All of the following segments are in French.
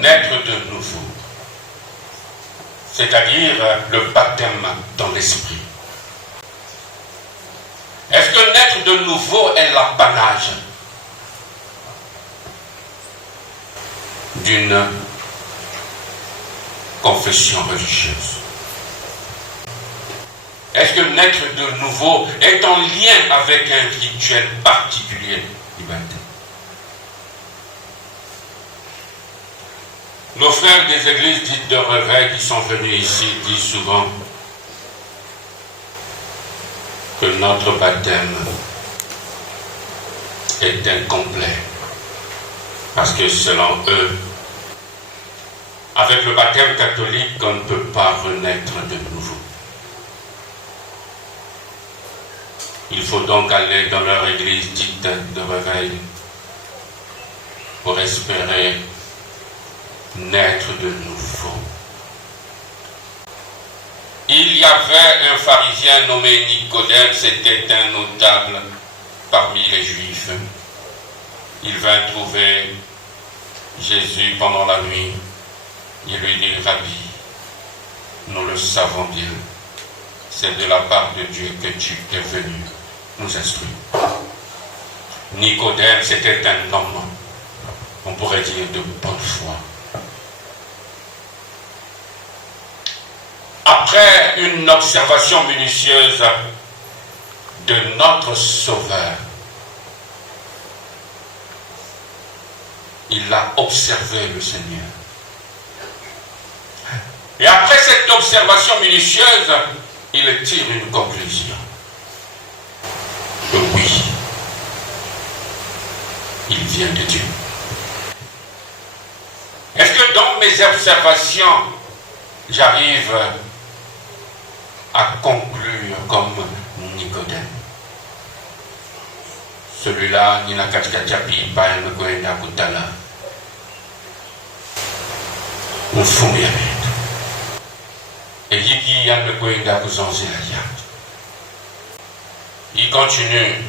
naître de nouveau, c'est-à-dire le baptême dans l'esprit. Est-ce que naître de nouveau est l'apanage d'une confession religieuse? Est-ce que naître de nouveau est en lien avec un rituel particulier du baptême? Nos frères des églises dites de réveil qui sont venus ici disent souvent que notre baptême est incomplet. Parce que selon eux, avec le baptême catholique, on ne peut pas renaître de nouveau. Il faut donc aller dans leur église dite de réveil pour espérer naître de nouveau. Il y avait un pharisien nommé Nicodème, c'était un notable parmi les Juifs. Il vint trouver Jésus pendant la nuit. Il lui dit: Rabbi, nous le savons bien, c'est de la part de Dieu que tu es venu nous instruire. Nicodème, c'était un homme, on pourrait dire, de bonne foi. Après une observation minutieuse de notre Sauveur, il a observé le Seigneur. Et après cette observation minutieuse, il tire une conclusion. Que oui, il vient de Dieu. Est-ce que dans mes observations, j'arrive à conclure comme Nicodème? Celui-là, ni la katikatiapi, pas un goenda kutala. On fout bien. Et il y a le goenda kuzanzela. Il continue.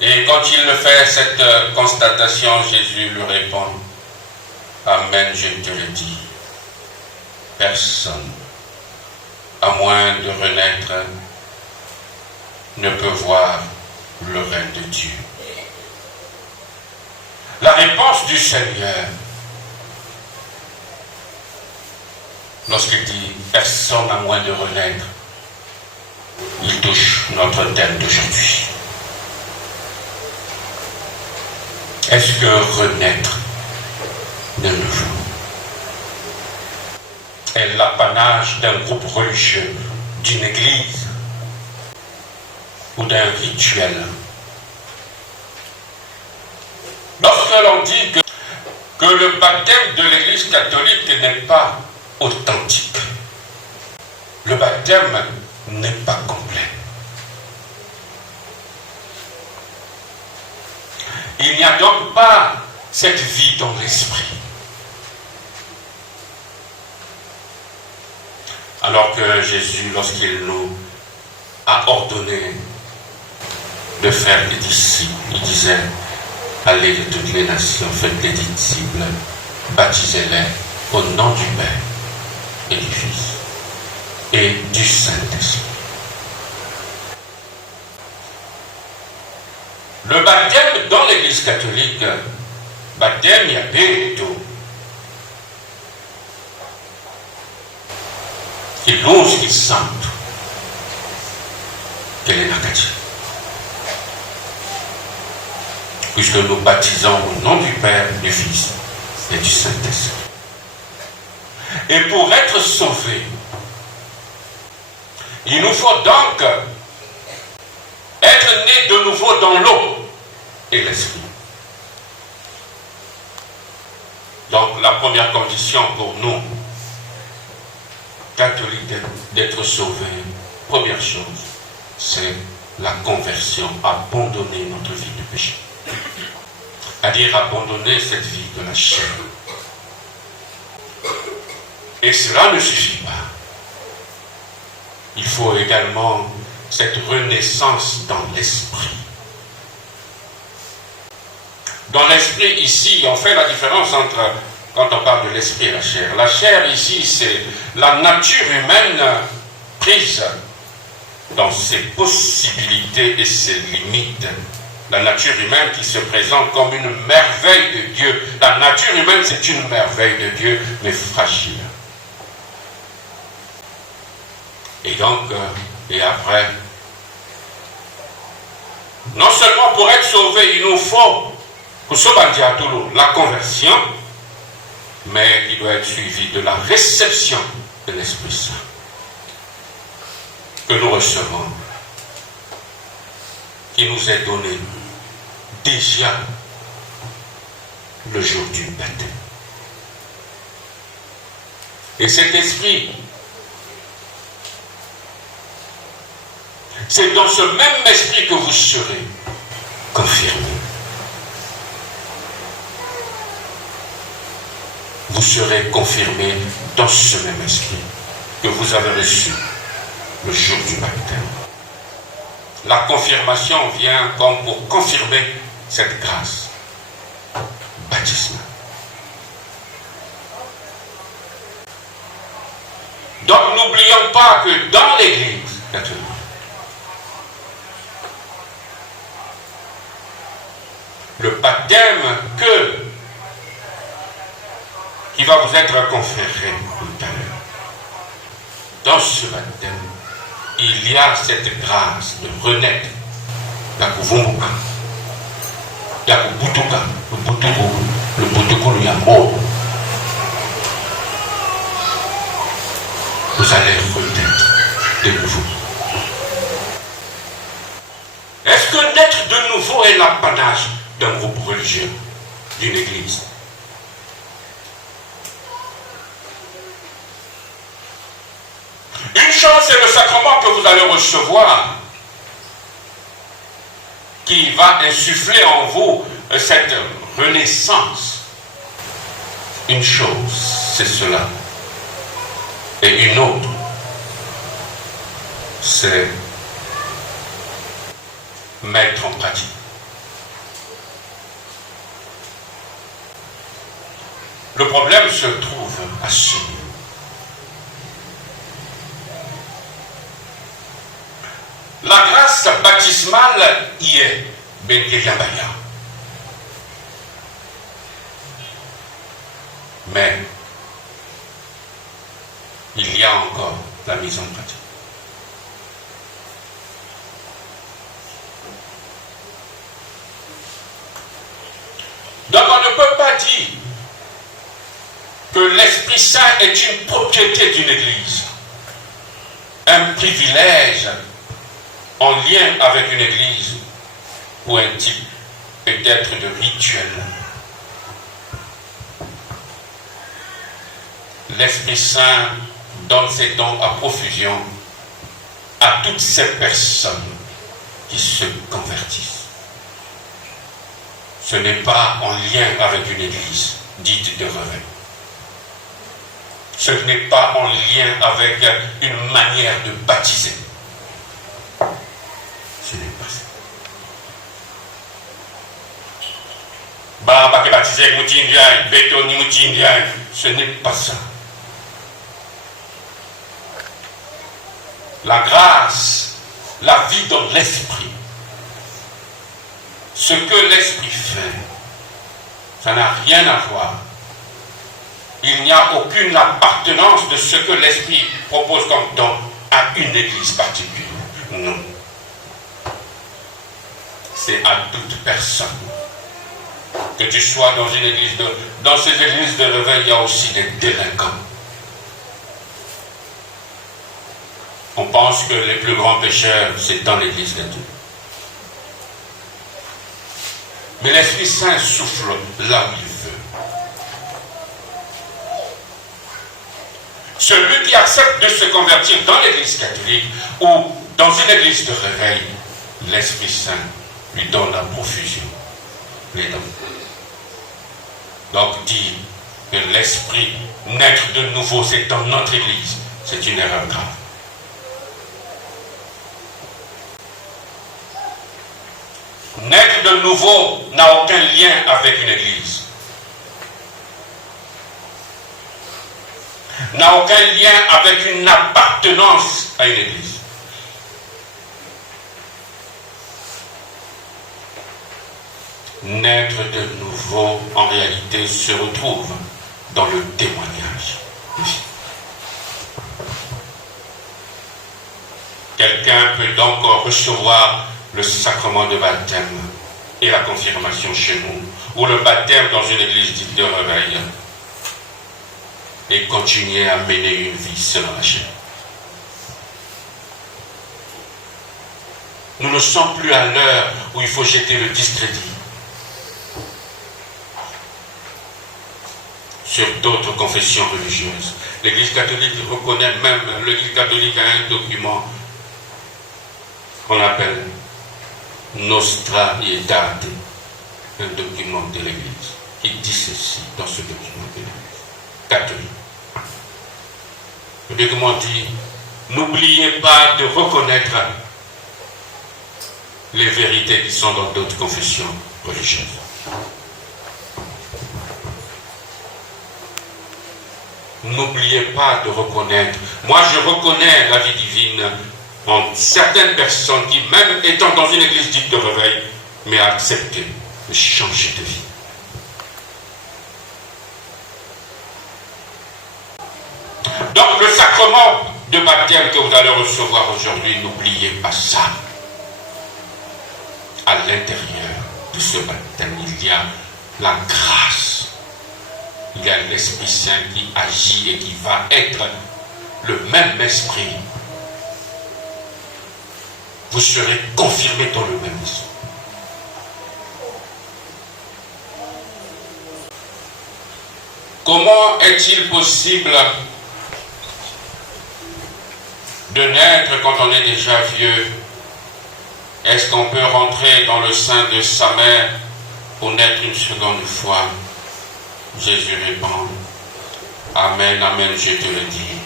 Et quand il fait cette constatation, Jésus lui répond: Amen, je te le dis. Personne, à moins de renaître, ne peut voir le règne de Dieu. La réponse du Seigneur, lorsqu'il dit personne à moins de renaître, il touche notre thème d'aujourd'hui. Est-ce que renaître de nouveau est l'apanage d'un groupe religieux, d'une église ou d'un rituel? Lorsque l'on dit que le baptême de l'église catholique n'est pas authentique, le baptême n'est pas complet. Il n'y a donc pas cette vie dans l'esprit. Alors que Jésus, lorsqu'il nous a ordonné de faire des disciples, il disait: allez de toutes les nations, faites des disciples, baptisez-les au nom du Père et du Fils et du Saint-Esprit. Le baptême dans l'Église catholique, baptême il y a béto. Il l'ose, il sent. Quelle est la catholique? Puisque nous baptisons au nom du Père, du Fils et du Saint-Esprit. Et pour être sauvés, il nous faut donc être né de nouveau dans l'eau et l'esprit. Donc la première condition pour nous, catholiques, d'être sauvés, première chose, c'est la conversion, abandonner notre vie de péché. C'est-à-dire abandonner cette vie de la chair. Et cela ne suffit pas. Il faut également cette renaissance dans l'esprit. Dans l'esprit, ici, on fait la différence entre, quand on parle de l'esprit et la chair. La chair, ici, c'est la nature humaine prise dans ses possibilités et ses limites. La nature humaine qui se présente comme une merveille de Dieu. La nature humaine, c'est une merveille de Dieu, mais fragile. Et donc, et après, non seulement pour être sauvé, il nous faut, pour la conversion, mais il doit être suivi de la réception de l'Esprit Saint que nous recevons, qui nous est donné déjà le jour du baptême. Et cet esprit, c'est dans ce même esprit que vous serez confirmés. Vous serez confirmés dans ce même esprit que vous avez reçu le jour du baptême. La confirmation vient comme pour confirmer cette grâce baptismale. Donc n'oublions pas que dans l'Église catholique, le baptême qui va vous être conféré tout à l'heure, dans ce baptême, il y a cette grâce de renaître. Yakuvumuka, Yakubutuka, le Butuku, le Yamo. Vous allez renaître de nouveau. Est-ce que naître de nouveau est l'apanage d'un groupe religieux, d'une église? Une chose, c'est le sacrement que vous allez recevoir qui va insuffler en vous cette renaissance. Une chose, c'est cela. Et une autre, c'est mettre en pratique. Le problème se trouve à ce niveau. La grâce baptismale y est, Bengueyambaya. Mais il y a encore la mise en pratique. Donc on ne peut pas dire que l'Esprit Saint est une propriété d'une église, un privilège en lien avec une église ou un type peut-être de rituel. L'Esprit Saint donne ses dons à profusion à toutes ces personnes qui se convertissent. Ce n'est pas en lien avec une église dite de réveil. Ce n'est pas en lien avec une manière de baptiser. Ce n'est pas ça. Ce n'est pas ça. La grâce, la vie dans l'esprit, ce que l'esprit fait, ça n'a rien à voir. Il n'y a aucune appartenance de ce que l'esprit propose comme don à une église particulière. Non. C'est à toute personne. Que tu sois dans une église dans ces églises de réveil, il y a aussi des délinquants. On pense que les plus grands pécheurs, c'est dans l'église de Dieu. Mais l'Esprit Saint souffle là où il veut. Celui qui accepte de se convertir dans l'église catholique ou dans une église de réveil, l'Esprit Saint lui donne la profusion, les dons. Donc dire que l'Esprit naître de nouveau, c'est dans notre église, c'est une erreur grave. Naître de nouveau n'a aucun lien avec une église. N'a aucun lien avec une appartenance à une église. Naître de nouveau, en réalité, se retrouve dans le témoignage. Quelqu'un peut donc recevoir le sacrement de baptême et la confirmation chez nous, ou le baptême dans une église dite de réveil, et continuer à mener une vie selon la chair. Nous ne sommes plus à l'heure où il faut jeter le discrédit sur d'autres confessions religieuses. L'Église catholique reconnaît même, l'Église catholique a un document qu'on appelle Nostra Aetate, un document de l'Église, qui dit ceci dans ce document de l'Église catholique. Le document dit, n'oubliez pas de reconnaître les vérités qui sont dans d'autres confessions religieuses. N'oubliez pas de reconnaître. Moi, je reconnais la vie divine en certaines personnes qui, même étant dans une église dite de réveil, mais a accepté de changer de vie. Donc, le sacrement de baptême que vous allez recevoir aujourd'hui, n'oubliez pas ça. À l'intérieur de ce baptême, il y a la grâce. Il y a l'Esprit Saint qui agit et qui va être le même esprit. Vous serez confirmés dans le même esprit. Comment est-il possible de naître quand on est déjà vieux? Est-ce qu'on peut rentrer dans le sein de sa mère pour naître une seconde fois? Jésus répond, Amen, Amen, je te le dis.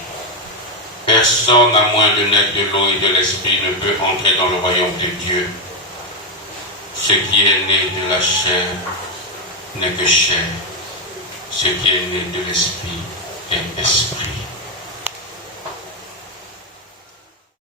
Personne, à moins de naître de l'eau et de l'esprit, ne peut entrer dans le royaume de Dieu. Ce qui est né de la chair n'est que chair. Ce qui est né de l'esprit est esprit.